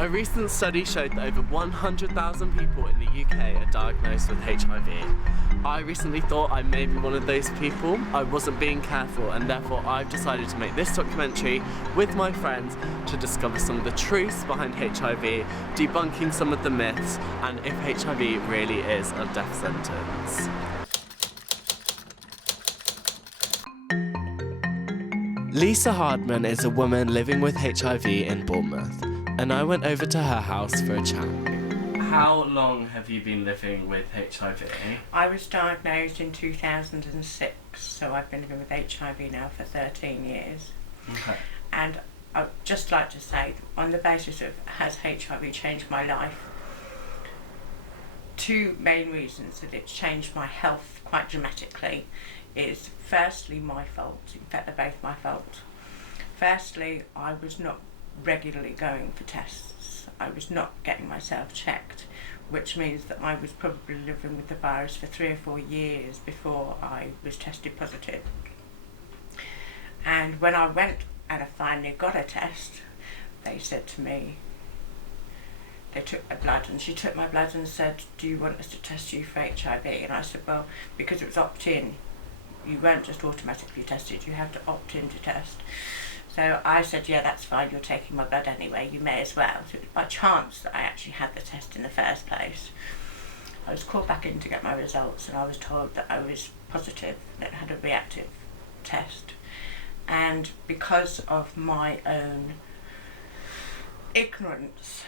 A recent study showed that over 100,000 people in the UK are diagnosed with HIV. I recently thought I may be one of those people. I wasn't being careful, and therefore I've decided to make this documentary with my friends to discover some of the truths behind HIV, debunking some of the myths, and if HIV really is a death sentence. Lisa Hardman is a woman living with HIV in Bournemouth, and I went over to her house for a chat. How long have you been living with HIV? I was diagnosed in 2006, so I've been living with HIV now for 13 years. Okay. And I'd just like to say, on the basis of has HIV changed my life, two main reasons that it's changed my health quite dramatically is firstly my fault. In fact, they're both my fault. Firstly, I was not regularly going for tests. I was not getting myself checked, which means that I was probably living with the virus for 3 or 4 years before I was tested positive. And when I went and I finally got a test, they said to me, they took my blood, and she took my blood and said, "Do you want us to test you for HIV?" And I said, well, because it was opt-in, you weren't just automatically tested, you had to opt in to test. So I said, yeah, that's fine, you're taking my blood anyway, you may as well. So it was by chance that I actually had the test in the first place. I was called back in to get my results, and I was told that I was positive, that I had a reactive test. And because of my own ignorance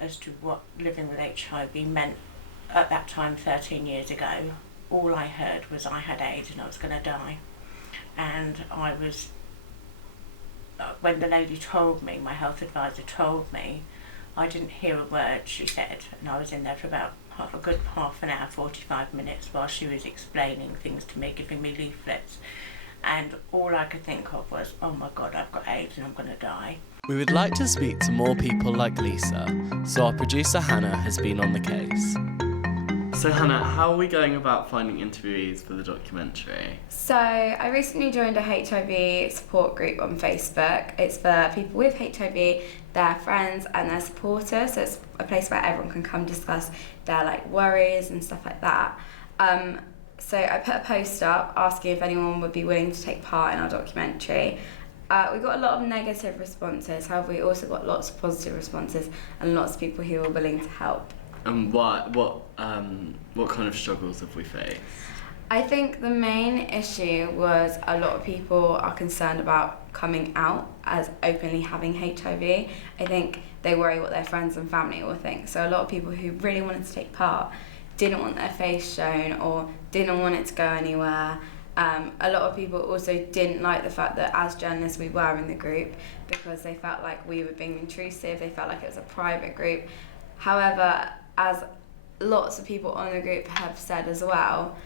as to what living with HIV meant at that time 13 years ago, all I heard was I had AIDS and I was going to die. And I was, when the lady told me, my health advisor told me, I didn't hear a word she said, and I was in there for about a good half an hour, 45 minutes, while she was explaining things to me, giving me leaflets, and all I could think of was, oh my God, I've got AIDS and I'm going to die. We would like to speak to more people like Lisa, so our producer Hannah has been on the case. So Hannah, how are we going about finding interviewees for the documentary? So I recently joined a HIV support group on Facebook. It's for people with HIV, their friends and their supporters. So it's a place where everyone can come discuss their worries and stuff like that. So I put a post up asking if anyone would be willing to take part in our documentary. We got a lot of negative responses, however we also got lots of positive responses and lots of people who were willing to help. And what kind of struggles have we faced? I think the main issue was a lot of people are concerned about coming out as openly having HIV. I think they worry what their friends and family will think. So a lot of people who really wanted to take part didn't want their face shown or didn't want it to go anywhere. A lot of people also didn't like the fact that as journalists we were in the group because they felt like we were being intrusive, they felt like it was a private group. However, as lots of people on the group have said as well,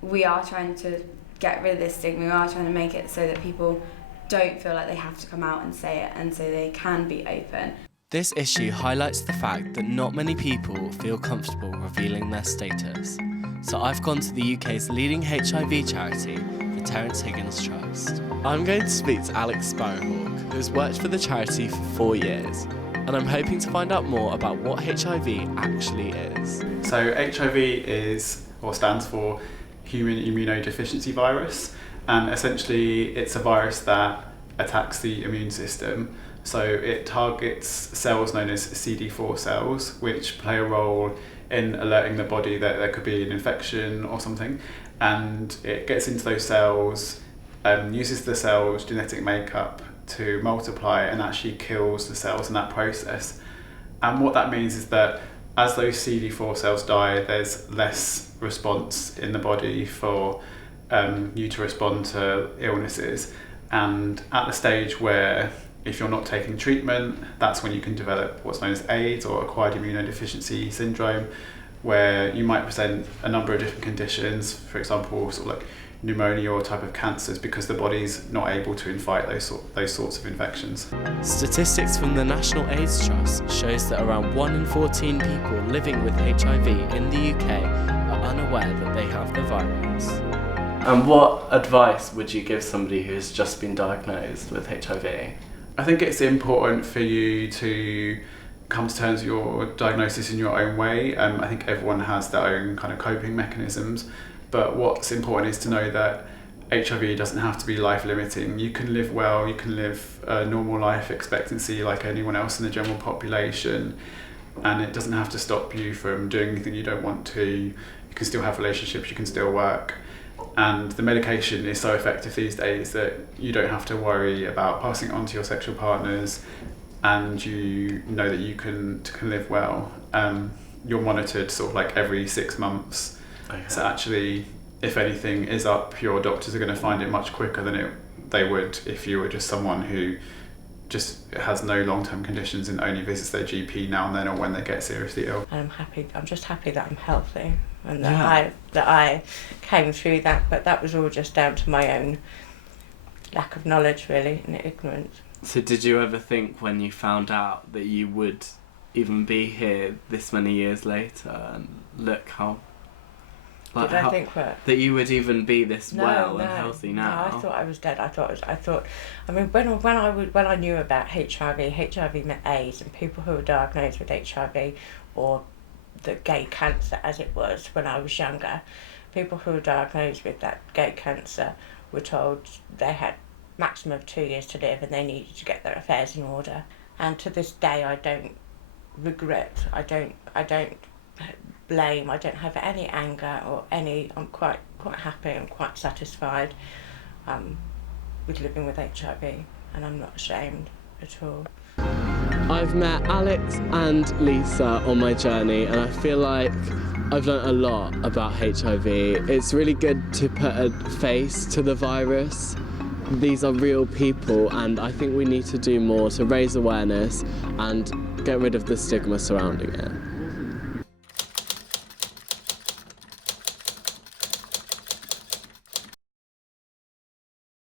we are trying to get rid of this stigma, we are trying to make it so that people don't feel like they have to come out and say it, and so they can be open. This issue highlights the fact that not many people feel comfortable revealing their status. So I've gone to the UK's leading HIV charity, the Terence Higgins Trust. I'm going to speak to Alex Sparrowhawk, who's worked for the charity for 4 years, and I'm hoping to find out more about what HIV actually is. So HIV is, or stands for Human Immunodeficiency Virus, and essentially it's a virus that attacks the immune system. So it targets cells known as CD4 cells, which play a role in alerting the body that there could be an infection or something, and it gets into those cells, uses the cell's genetic makeup to multiply and actually kills the cells in that process. And what that means is that as those CD4 cells die, there's less response in the body for you to respond to illnesses. And at the stage where if you're not taking treatment, that's when you can develop what's known as AIDS, or acquired immunodeficiency syndrome, where you might present a number of different conditions, for example, sort of like pneumonia or type of cancers, because the body's not able to fight those sorts of infections. Statistics from the National AIDS Trust shows that around 1 in 14 people living with HIV in the UK are unaware that they have the virus. And what advice would you give somebody who has just been diagnosed with HIV? I think it's important for you to come to terms with your diagnosis in your own way. I think everyone has their own kind of coping mechanisms, but what's important is to know that HIV doesn't have to be life limiting. You can live well, you can live a normal life expectancy like anyone else in the general population, and it doesn't have to stop you from doing anything you don't want to. You can still have relationships, you can still work. And the medication is so effective these days that you don't have to worry about passing it on to your sexual partners, and you know that you can live well. You're monitored sort of like every 6 months. Okay. So actually, if anything is up, your doctors are going to find it much quicker than they would if you were just someone who just has no long-term conditions and only visits their GP now and then or when they get seriously ill. And I'm just happy that I'm healthy and that I came through that, but that was all just down to my own lack of knowledge really and ignorance. So did you ever think when you found out that you would even be here this many years later and look how... Did I think what? That you would even be this well and healthy now? No, I thought I was dead. I mean, when I knew about HIV meant AIDS, and people who were diagnosed with HIV or the gay cancer as it was when I was younger, people who were diagnosed with that gay cancer were told they had maximum of 2 years to live and they needed to get their affairs in order. And to this day, I don't regret. I don't blame. I don't have any anger or any. I'm quite happy. I'm quite satisfied with living with HIV, and I'm not ashamed at all. I've met Alex and Lisa on my journey, and I feel like I've learnt a lot about HIV. It's really good to put a face to the virus. These are real people, and I think we need to do more to raise awareness and get rid of the stigma surrounding it.